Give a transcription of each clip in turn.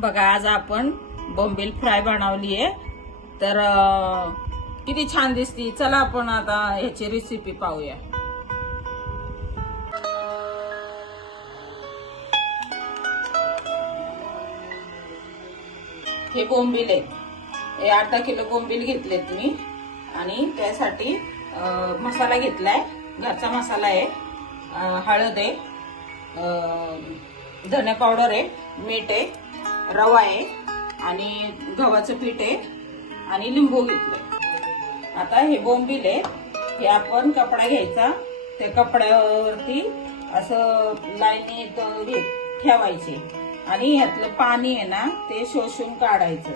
बघा आज आपण बोंबील फ्राय बनवली आहे. तर किती छान दिसती. चला आपण आता ह्याची रेसिपी पाहूया. हे बोंबील आहेत हे अर्धा किलो बोंबील घेतलेत मी. आणि त्यासाठी मसाला घेतलाय. घरचा मसाला आहे. हळद आहे. धने पावडर आहे. मीठ आहे. रवा आहे आणि गव्हाचं पीठ आहे आणि लिंबू घेतलंय. आता हे बोंबील आहे हे आपण कपडा घ्यायचा. त्या कपड्यावरती असं लाईनीत ठेवायचे. आणि ह्यातलं पाणी आहे ना ते शोषून काढायचं.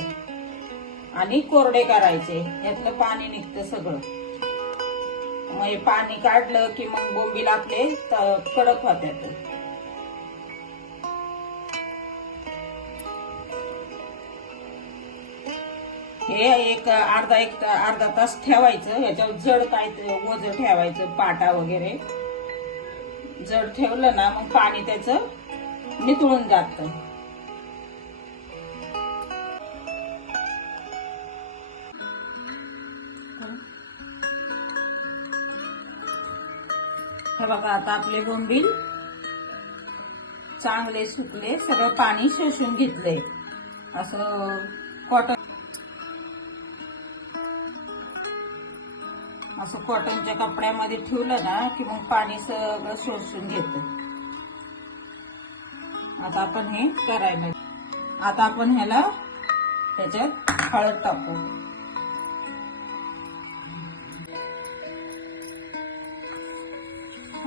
आणि कोरडे करायचे. ह्यातलं पाणी निघतं सगळं. मग हे पाणी काढलं की मग बोंबील आपले त- कडक होत्यात हे एक अर्धा एक अर्धा तास ठेवायचं ह्याच्यावर जड काय वज ठेवायचं पाटा वगैरे. जड ठेवलं ना मग पाणी त्याचं नितळून जात. हे बघा आता आपले बोंबील चांगले सुकले सगळं पाणी शोषून घेतले असं कॉटन असं कॉटनच्या कपड्यामध्ये ठेवलं ना की मग पाणी सगळं शोषून घेत. आता आपण हे करायला आता आपण ह्याला त्याच्यात हळद टाकू.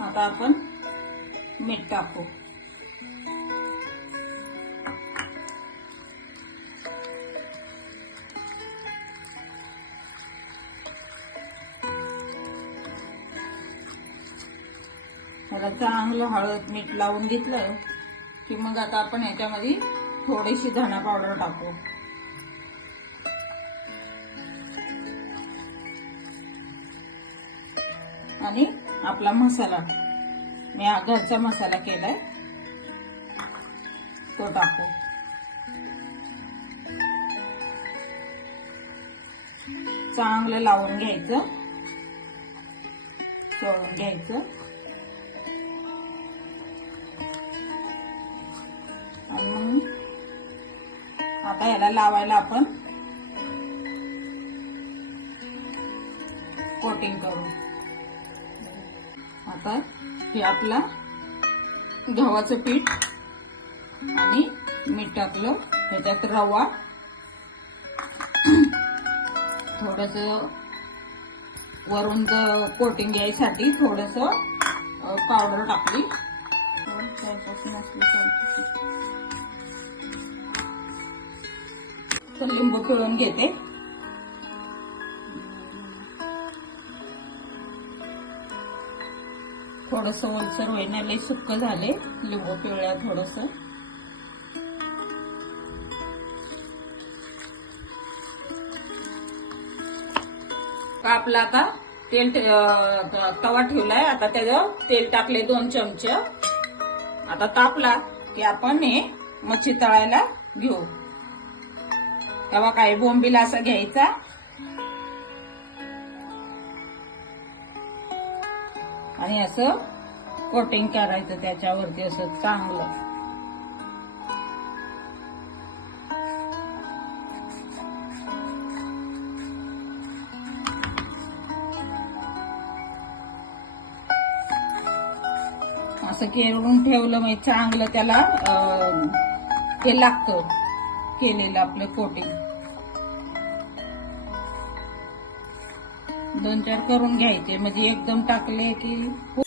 आता आपण मीठ टाकू. त्याला चांगलं हळद मीठ लावून घेतलं की मग आता आपण ह्याच्यामध्ये थोडीशी धना पावडर टाकू. आणि आपला मसाला मी घरचा मसाला केलाय तो टाकू. चांगलं लावून घ्यायचं. चोळून घ्यायचं. आणि मग आता याला लावायला आपण कोटिंग करू. आता हे आपला गव्हाचं पीठ आणि मीठ टाकलं. ह्याच्यात रवा. थोडस वरून कोटिंग यायसाठी थोडस पावडर टाकली. त्यापासून असली चालते. तर लिंबू पिळून घेते थोडस ओलसर होईना लय सुक्क झाले लिंबू पिवळ्या थोडस कापला आता तेल तवा ठेवलाय आता त्याच्यावर तेल टाकले दोन चमचे आता तापला की आपण हे मच्छी तळायला घेऊ. तेव्हा काही बोंबीला असा घ्यायचा. आणि असं कोटिंग करायचं त्याच्यावरती असं चांगलं. असं केरून ठेवलं म्हणजे चांगलं त्याला हे लागतं केलेलं आपलं कोटिंग दोन चार करून घ्यायचे म्हणजे एकदम टाकले की हो-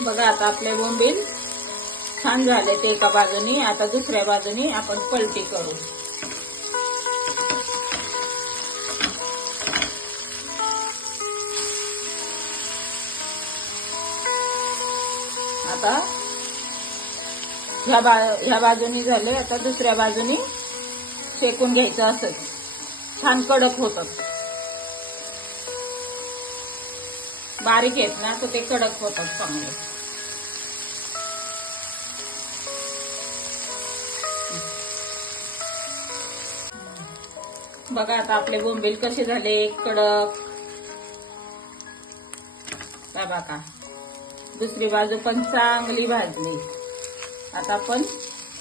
बघा आता आपले बोंबील छान झाले ते एका बाजूनी आता दुसऱ्या बाजूनी आपण पलटी करू. आता ह्या बा ह्या बाजूनी झाले आता दुसऱ्या बाजूनी शेकून घ्यायचं असं छान कडक होतं. बारीक आहेत ना तर ते कडक होतात चांगले. बघा आता आपले बोंबील कसे झाले कडक. काय का. दुसरी बाजू पण चांगली भाजली. आता आपण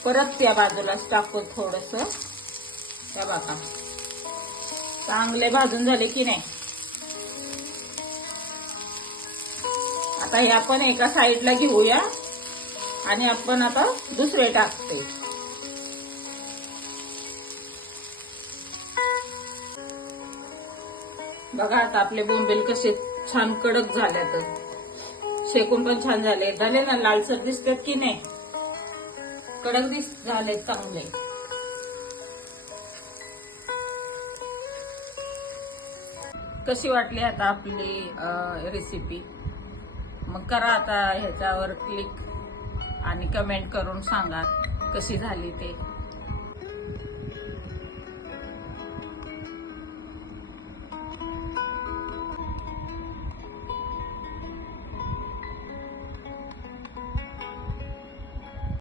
परत त्या बाजूलाच टाकू थोडस. त्या बाका चांगले भाजून झाले की नाही? आता हे आपण एका साईडला घेऊया आणि आपण आता दुसरे टाकते. बघा आता आपले बोंबेल कसे छान कडक झाल्यात. शेकून पण छान झाले. झाले ना लालसर दिसतात की नाही? कडक दिस झाले चांगले. कशी वाटली आता आपली रेसिपी मग करा आता ह्याच्यावर क्लिक आणि कमेंट करून सांगा कशी झाली ते.